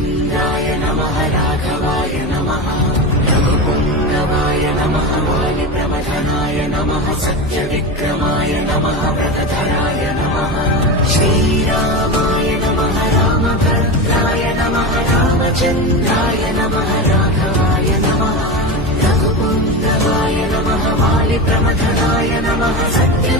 रामचन्द्राय नमः राघवाय नमः रघुपुङ्गवाय नमः वालिप्रमथनाय नमः सत्यविक्रमाय नमः व्रतधराय नमः श्रीरामाय नमः रामभद्राय नमः रामचन्द्राय नमः राघवाय नमः रघुपुङ्गवाय नमः वालिप्रमथनाय नमः सत्य